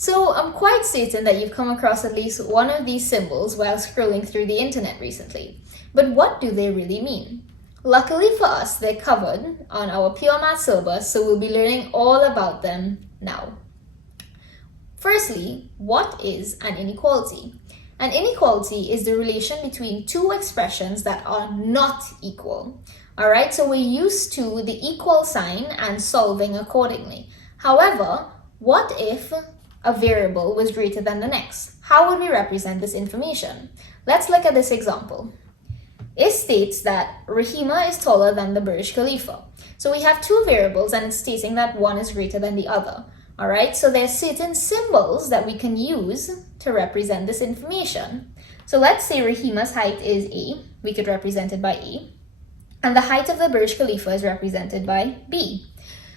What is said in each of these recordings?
So I'm quite certain that you've come across at least one of these symbols while scrolling through the internet recently. But what do they really mean? Luckily for us, they're covered on our Pure Math syllabus, so we'll be learning all about them now. Firstly, what is an inequality? An inequality is the relation between two expressions that are not equal. Alright, so we're used to the equal sign and solving accordingly. However, what if a variable was greater than the next? How would we represent this information? Let's look at this example. It states that Rahima is taller than the Burj Khalifa. So we have two variables and it's stating that one is greater than the other. Alright, so there's certain symbols that we can use to represent this information. So let's say Rahima's height is A. We could represent it by A. And the height of the Burj Khalifa is represented by B.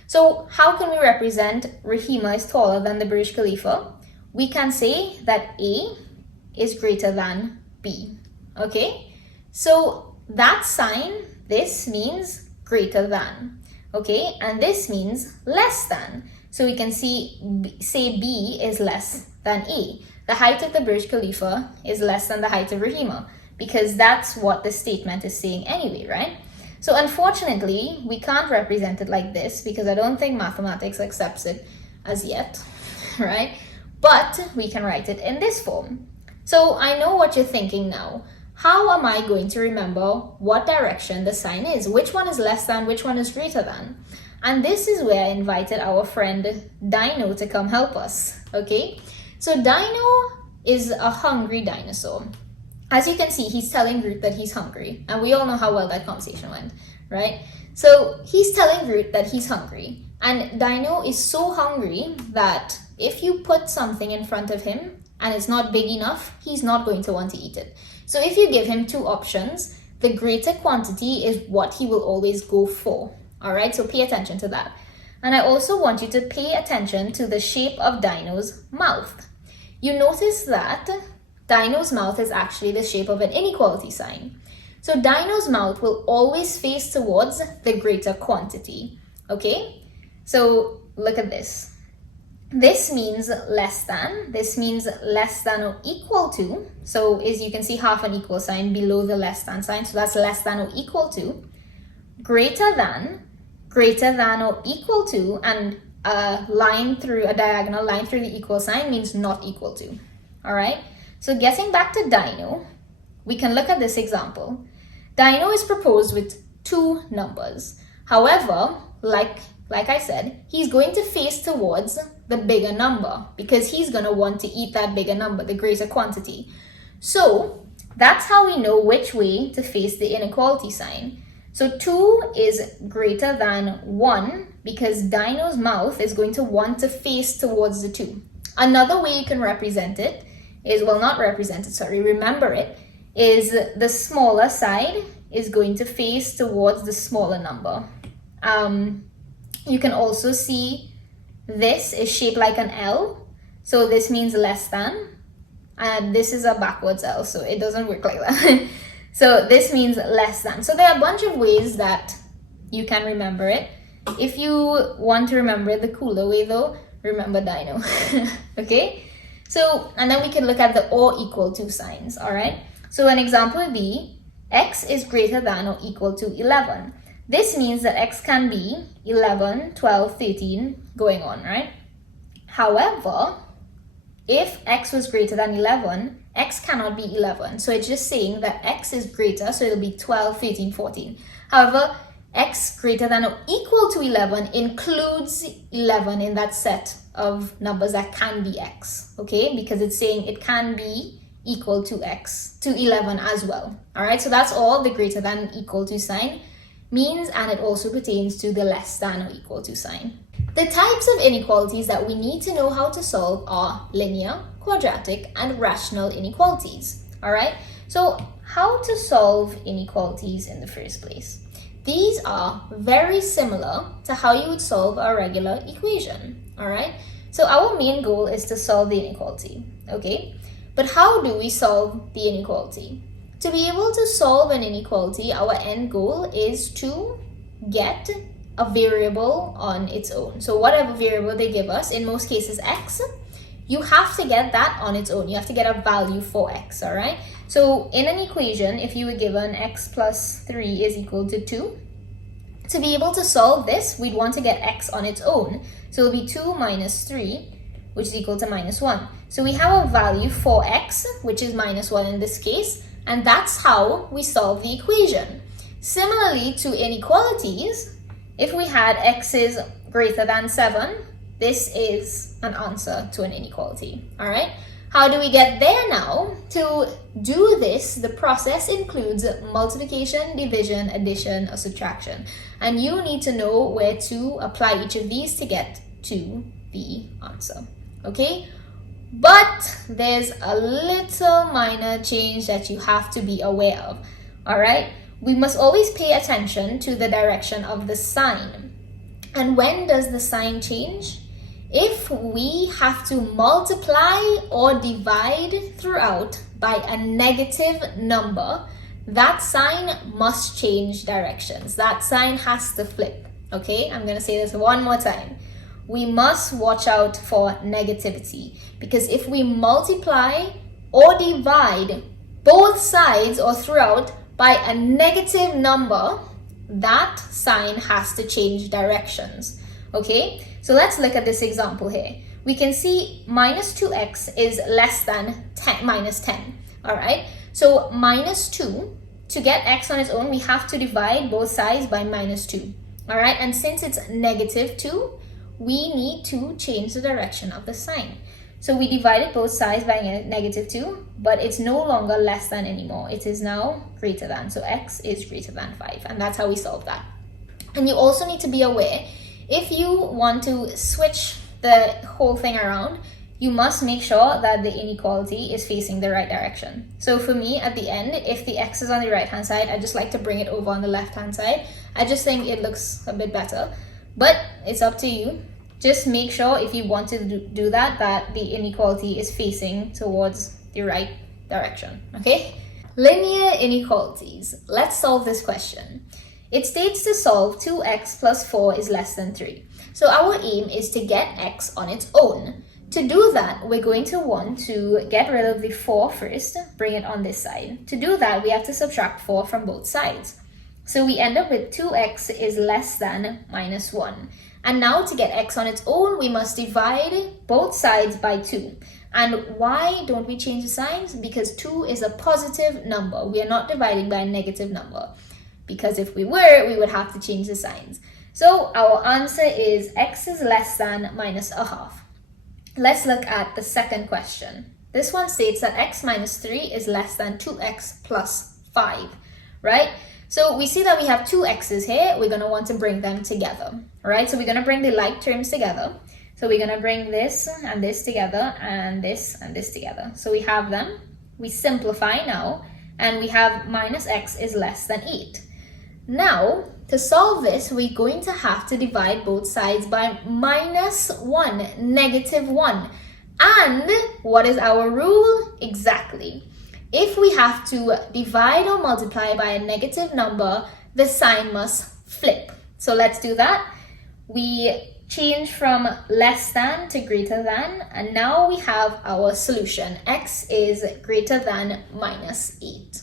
So how can we represent Rahima is taller than the Burj Khalifa? We can say that A is greater than B. Okay? So that sign, this means greater than. Okay? And this means less than. So we can say B is less than A. The height of the Burj Khalifa is less than the height of Rahima, because that's what the statement is saying anyway, right? So unfortunately, we can't represent it like this because I don't think mathematics accepts it as yet, right? But we can write it in this form. So I know what you're thinking now. How am I going to remember what direction the sign is? Which one is less than, which one is greater than? And this is where I invited our friend Dino to come help us, okay? So Dino is a hungry dinosaur. As you can see, he's telling Groot that he's hungry. And we all know how well that conversation went, right? So he's telling Groot that he's hungry. And Dino is so hungry that if you put something in front of him and it's not big enough, he's not going to want to eat it. So if you give him two options, the greater quantity is what he will always go for. All right, so pay attention to that. And I also want you to pay attention to the shape of Dino's mouth. You notice that Dino's mouth is actually the shape of an inequality sign. So Dino's mouth will always face towards the greater quantity, okay? So look at this. This means less than. This means less than or equal to. So as you can see, half an equal sign below the less than sign. So that's less than or equal to. Greater than or equal to, and a diagonal line through the equal sign means not equal to, all right? So getting back to Dino, we can look at this example. Dino is proposed with two numbers. However, like I said, he's going to face towards the bigger number because he's going to want to eat that bigger number, the greater quantity. So that's how we know which way to face the inequality sign. So 2 is greater than 1 because Dino's mouth is going to want to face towards the 2. Another way you can represent it is, remember it, is the smaller side is going to face towards the smaller number. You can also see this is shaped like an L. So this means less than. And this is a backwards L, so it doesn't work like that. So this means less than. So there are a bunch of ways that you can remember it. If you want to remember it the cooler way though, remember Dino, okay? So, and then we can look at the or equal to signs, all right? So an example would be, x is greater than or equal to 11. This means that x can be 11, 12, 13, going on, right? However, if x was greater than 11, x cannot be 11. So it's just saying that x is greater, so it'll be 12, 13, 14. However, x greater than or equal to 11 includes 11 in that set of numbers that can be x, okay? Because it's saying it can be equal to x, to 11 as well. All right, so that's all the greater than equal to sign means, and it also pertains to the less than or equal to sign. The types of inequalities that we need to know how to solve are linear, quadratic, and rational inequalities. All right, so how to solve inequalities in the first place? These are very similar to how you would solve a regular equation. All right, so our main goal is to solve the inequality, okay? But how do we solve the inequality? To be able to solve an inequality, our end goal is to get a variable on its own. So whatever variable they give us, in most cases x, you have to get that on its own. You have to get a value for x, all right? So in an equation, if you were given x plus 3 is equal to 2, to be able to solve this, we'd want to get x on its own. So it'll be 2 minus 3, which is equal to minus 1. So we have a value for x, which is minus 1 in this case, and that's how we solve the equation. Similarly to inequalities, if we had x is greater than 7, this is an answer to an inequality, all right? How do we get there now? To do this, the process includes multiplication, division, addition, or subtraction. And you need to know where to apply each of these to get to the answer, okay? But there's a little minor change that you have to be aware of, all right? We must always pay attention to the direction of the sign. And when does the sign change? If we have to multiply or divide throughout by a negative number, that sign must change directions. That sign has to flip, okay? I'm gonna say this one more time. We must watch out for negativity, because if we multiply or divide both sides or throughout by a negative number, that sign has to change directions, okay? So let's look at this example here. We can see minus 2x is less than minus 10, all right? So minus 2, to get x on its own, we have to divide both sides by minus 2, all right? And since it's negative 2, we need to change the direction of the sign. So we divided both sides by negative 2, but it's no longer less than anymore. It is now greater than. So x is greater than 5, and that's how we solve that. And you also need to be aware, if you want to switch the whole thing around, you must make sure that the inequality is facing the right direction. So for me, at the end, if the x is on the right hand side, I just like to bring it over on the left hand side. I just think it looks a bit better, but it's up to you. Just make sure, if you want to do that, that the inequality is facing towards the right direction, okay? Linear inequalities. Let's solve this question. It states to solve 2x plus 4 is less than 3. So our aim is to get x on its own. To do that, we're going to want to get rid of the 4 first, bring it on this side. To do that, we have to subtract 4 from both sides. So we end up with 2x is less than minus 1. And now to get x on its own, we must divide both sides by 2. And why don't we change the signs? Because 2 is a positive number. We are not dividing by a negative number. Because if we were, we would have to change the signs. So our answer is x is less than minus a half. Let's look at the second question. This one states that x minus 3 is less than 2x plus 5, right? So we see that we have two x's here. We're going to want to bring them together, right? So we're going to bring the like terms together. So we're going to bring this and this together and this together. So we have them. We simplify now, and we have minus x is less than 8. Now, to solve this, we're going to have to divide both sides by minus 1, negative 1. And what is our rule? Exactly. If we have to divide or multiply by a negative number, the sign must flip. So let's do that. We change from less than to greater than, and now we have our solution. X is greater than minus 8.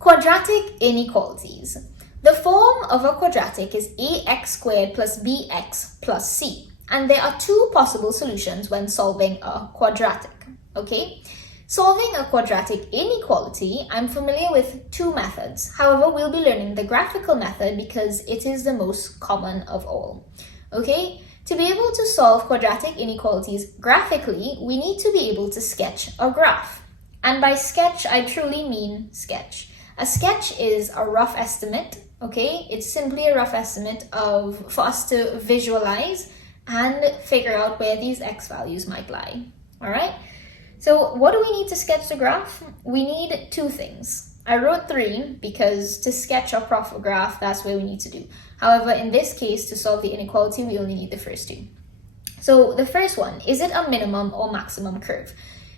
Quadratic inequalities. The form of a quadratic is ax squared plus bx plus c. And there are two possible solutions when solving a quadratic, okay? Solving a quadratic inequality, I'm familiar with two methods. However, we'll be learning the graphical method because it is the most common of all, okay? To be able to solve quadratic inequalities graphically, we need to be able to sketch a graph. And by sketch, I truly mean sketch. A sketch is a rough estimate, okay? It's simply a rough estimate for us to visualize and figure out where these x values might lie, all right? So what do we need to sketch the graph? We need two things. I wrote 3 because to sketch a proper graph, that's what we need to do. However, in this case, to solve the inequality, we only need the first 2. So the first one, is it a minimum or maximum curve?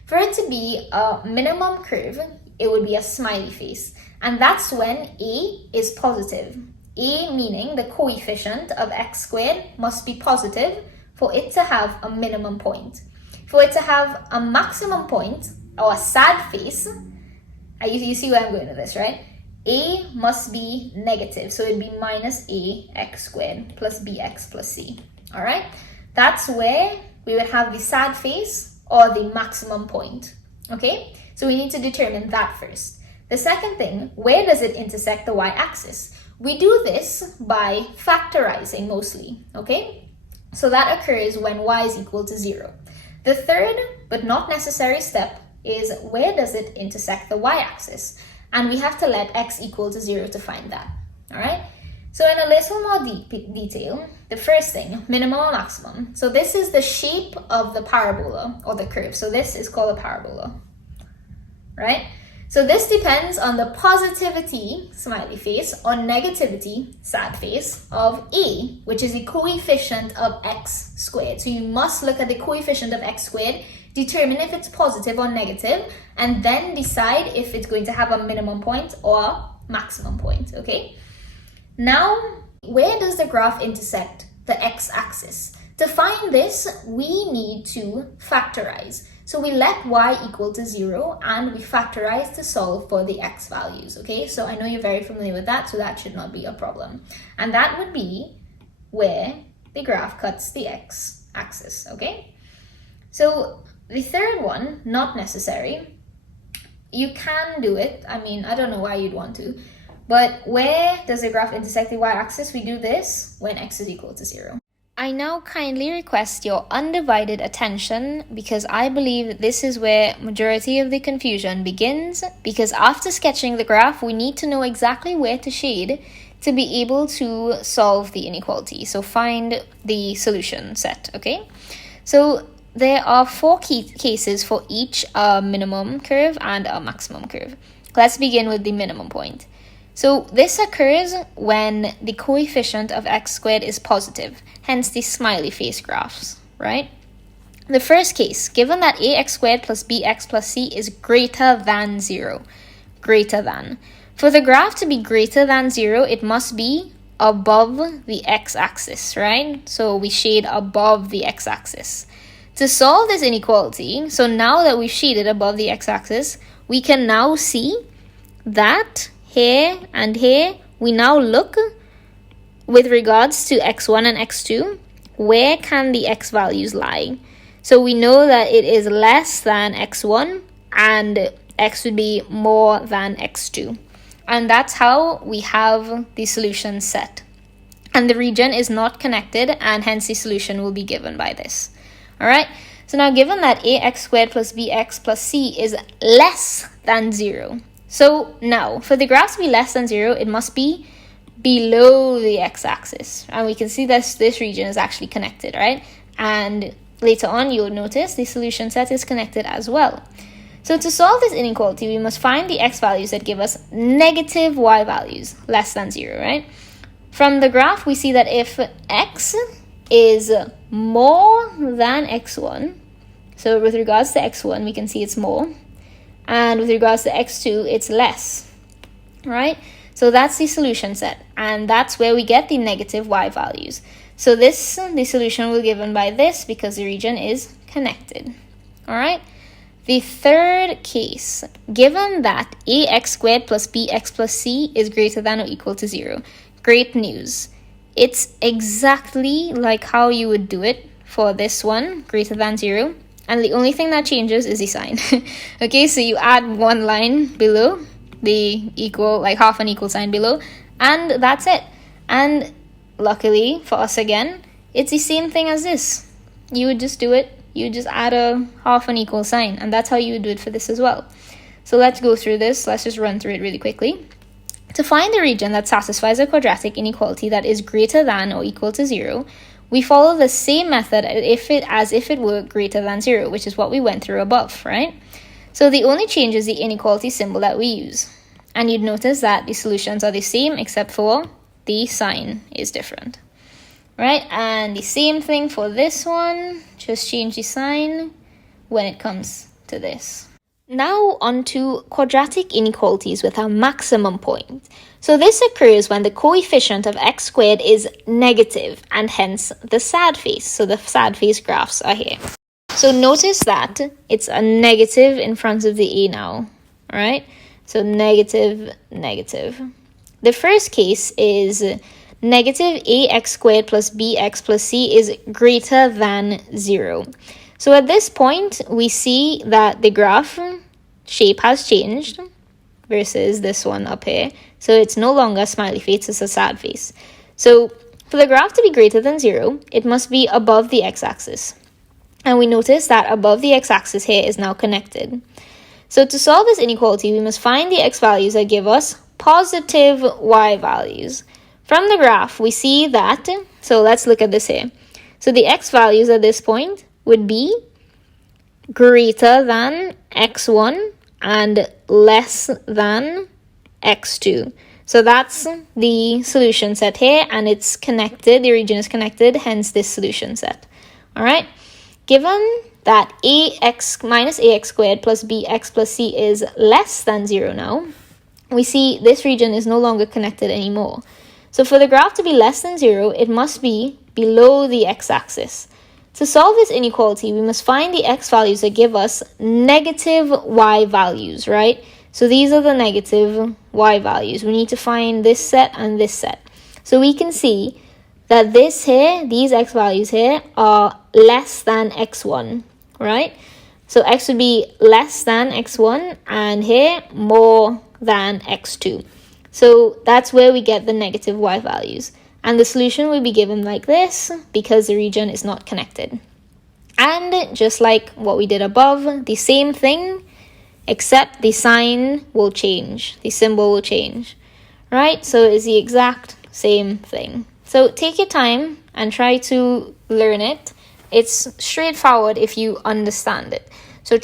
For it to be a minimum curve, it would be a smiley face. And that's when a is positive. A meaning the coefficient of x squared must be positive for it to have a minimum point. For it to have a maximum point, or a sad face, you see where I'm going with this, right? A must be negative, so it'd be minus ax squared plus bx plus c, all right? That's where we would have the sad face or the maximum point, okay? So we need to determine that first. The second thing, where does it intersect the y-axis? We do this by factorizing mostly, okay? So that occurs when y is equal to 0. The third, but not necessary step is where does it intersect the y-axis? And we have to let x equal to 0 to find that, all right? So in a little more detail, the first thing, minimum or maximum. So this is the shape of the parabola or the curve. So this is called a parabola, right? So this depends on the positivity, smiley face, or negativity, sad face, of a, which is the coefficient of x squared. So you must look at the coefficient of x squared, determine if it's positive or negative, and then decide if it's going to have a minimum point or maximum point, okay? Now, where does the graph intersect the x-axis? To find this, we need to factorize. So we let y equal to 0 and we factorize to solve for the x values, okay? So I know you're very familiar with that, so that should not be a problem. And that would be where the graph cuts the x-axis, okay? So the third one, not necessary. You can do it. I mean, I don't know why you'd want to. But where does the graph intersect the y-axis? We do this when x is equal to 0. I now kindly request your undivided attention because I believe this is where majority of the confusion begins, because after sketching the graph, we need to know exactly where to shade to be able to solve the inequality. So find the solution set, okay? So there are 4 key cases for each minimum curve and a maximum curve. Let's begin with the minimum point. So this occurs when the coefficient of x squared is positive, hence the smiley face graphs, right? The first case, given that ax squared plus bx plus c is greater than 0, greater than. For the graph to be greater than 0, it must be above the x-axis, right? So we shade above the x-axis. To solve this inequality, so now that we've shaded above the x-axis, we can now see that here and here, we now look with regards to x1 and x2, where can the x values lie? So we know that it is less than x1 and x would be more than x2. And that's how we have the solution set. And the region is not connected and hence the solution will be given by this. All right, so now given that ax squared plus bx plus c is less than 0. So now, for the graph to be less than 0, it must be below the x-axis. And we can see that this region is actually connected, right? And later on, you'll notice the solution set is connected as well. So to solve this inequality, we must find the x values that give us negative y values, less than 0, right? From the graph, we see that if x is more than x1, so with regards to x1, we can see it's more. And with regards to x2, it's less, right? So that's the solution set, and that's where we get the negative y values. So the solution will be given by this because the region is connected, all right? The third case, given that ax squared plus bx plus c is greater than or equal to 0. Great news. It's exactly like how you would do it for this one, greater than 0. And the only thing that changes is the sign. Okay, so you add one line below, the equal, like half an equal sign below, and that's it. And luckily for us again, it's the same thing as this. You would just do it, you just add a half an equal sign, and that's how you would do it for this as well. So let's go through this, let's just run through it really quickly. To find a region that satisfies a quadratic inequality that is greater than or equal to 0, we follow the same method as if it were greater than 0, which is what we went through above, right? So the only change is the inequality symbol that we use. And you'd notice that the solutions are the same except for the sign is different, right? And the same thing for this one, just change the sign when it comes to this. Now on to quadratic inequalities with a maximum point. So this occurs when the coefficient of x squared is negative and hence the sad face. So the sad face graphs are here. So notice that it's a negative in front of the a now, all right? So negative, negative. The first case is negative ax squared plus bx plus c is greater than 0. So at this point, we see that the graph shape has changed versus this one up here. So it's no longer a smiley face, it's a sad face. So for the graph to be greater than 0, it must be above the x-axis. And we notice that above the x-axis here is now connected. So to solve this inequality, we must find the x values that give us positive y values. From the graph, we see that, so let's look at this here. So the x values at this point would be greater than x1 and less than x2. So that's the solution set here, and it's connected, the region is connected, hence this solution set. All right, given that ax minus ax squared plus bx plus c is less than 0 now, we see this region is no longer connected anymore. So for the graph to be less than 0, it must be below the x-axis. To solve this inequality, we must find the x values that give us negative y values, right? So these are the negative y values. We need to find this set and this set. So we can see that this here, these x values here, are less than x1, right? So x would be less than x1 and here more than x2. So that's where we get the negative y values. And the solution will be given like this because the region is not connected. And just like what we did above, the same thing, except the sign will change. The symbol will change, right? So it's the exact same thing. So take your time and try to learn it. It's straightforward if you understand it. So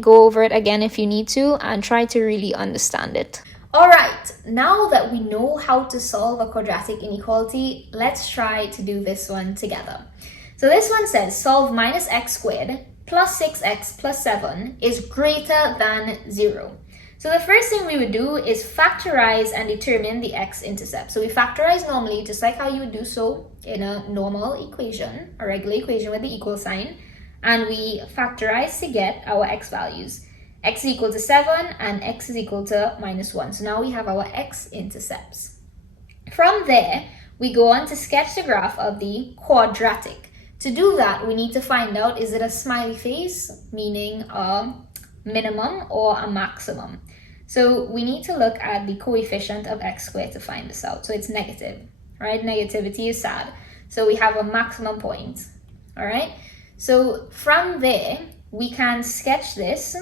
go over it again if you need to, and try to really understand it. Alright, now that we know how to solve a quadratic inequality, let's try to do this one together. So this one says solve minus x squared plus 6x plus 7 is greater than 0. So the first thing we would do is factorize and determine the x-intercept. So we factorize normally, just like how you would do so in a normal equation, a regular equation with the equal sign, and we factorize to get our x values. X is equal to 7 and x is equal to minus 1. So now we have our x-intercepts. From there, we go on to sketch the graph of the quadratic. To do that, we need to find out, is it a smiley face, meaning a minimum, or a maximum? So we need to look at the coefficient of x squared to find this out. So it's negative, right? Negativity is sad. So we have a maximum point, all right? So from there, we can sketch this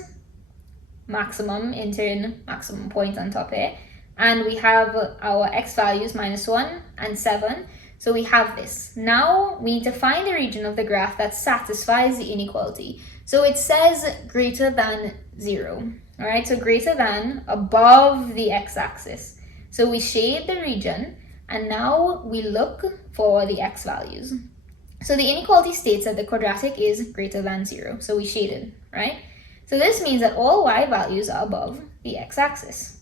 maximum, in turn, maximum point on top here. And we have our x values, minus 1 and 7. So we have this. Now we need to find the region of the graph that satisfies the inequality. So it says greater than 0. All right, so greater than, above the x-axis. So we shade the region, and now we look for the x values. So the inequality states that the quadratic is greater than 0. So we shaded, right? So this means that all y values are above the x-axis.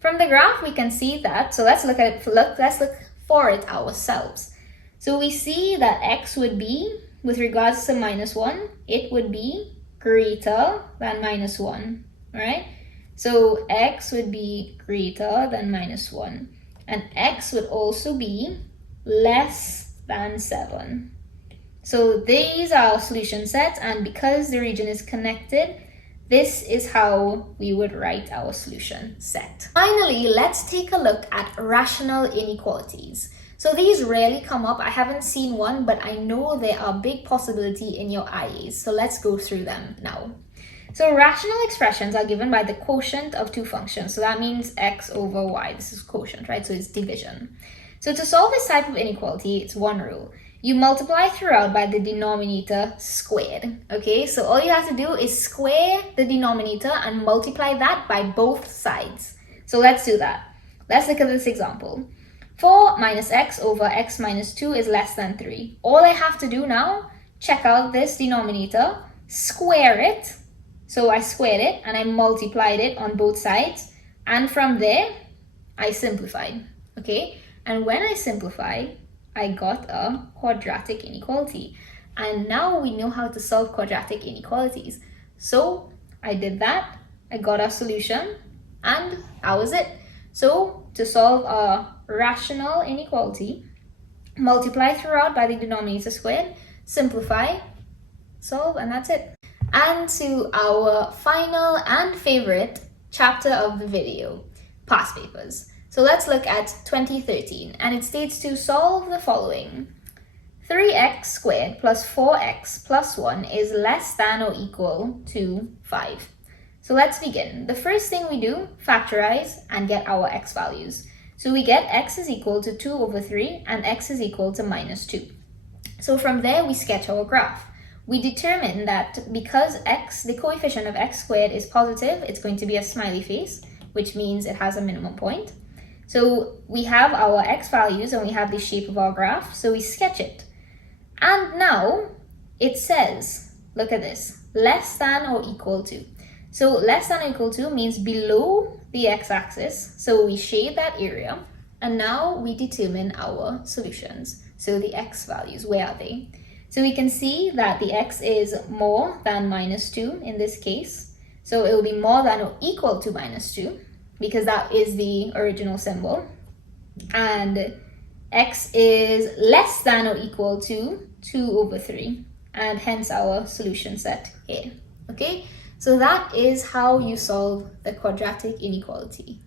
From the graph, we can see that, so let's look for it ourselves. So we see that x would be, with regards to minus 1, it would be greater than minus 1, right? So x would be greater than minus 1, and x would also be less than 7. So these are our solution sets, and because the region is connected, this is how we would write our solution set. Finally, let's take a look at rational inequalities. So these rarely come up. I haven't seen one, but I know there are big possibility in your IAs. So let's go through them now. So rational expressions are given by the quotient of two functions. So that means x over y. This is quotient, right? So it's division. So to solve this type of inequality, it's one rule. You multiply throughout by the denominator squared, okay? So all you have to do is square the denominator and multiply that by both sides. So let's do that. Let's look at this example. 4 minus x over x minus 2 is less than 3. All I have to do now, check out this denominator, square it, So I squared it and I multiplied it on both sides. And from there, I simplified, okay? And when I simplified, I got a quadratic inequality. And now we know how to solve quadratic inequalities. So I did that, I got a solution, and that was it. So to solve a rational inequality, multiply throughout by the denominator squared, simplify, solve, and that's it. And to our final and favorite chapter of the video, past papers. So let's look at 2013, and it states to solve the following. 3x squared plus 4x plus 1 is less than or equal to 5. So let's begin. The first thing we do, factorize and get our x values. So we get x is equal to 2 over 3 and x is equal to minus 2. So from there, we sketch our graph. We determine that because x, the coefficient of x squared is positive, it's going to be a smiley face, which means it has a minimum point. So we have our x values and we have the shape of our graph, so we sketch it. And now it says, look at this, less than or equal to. So less than or equal to means below the x-axis, so we shade that area. And now we determine our solutions. So the x values, where are they? So we can see that the x is more than minus 2 in this case. So it will be more than or equal to minus 2 because that is the original symbol. And x is less than or equal to 2 over 3 and hence our solution set here. Okay, so that is how you solve the quadratic inequality.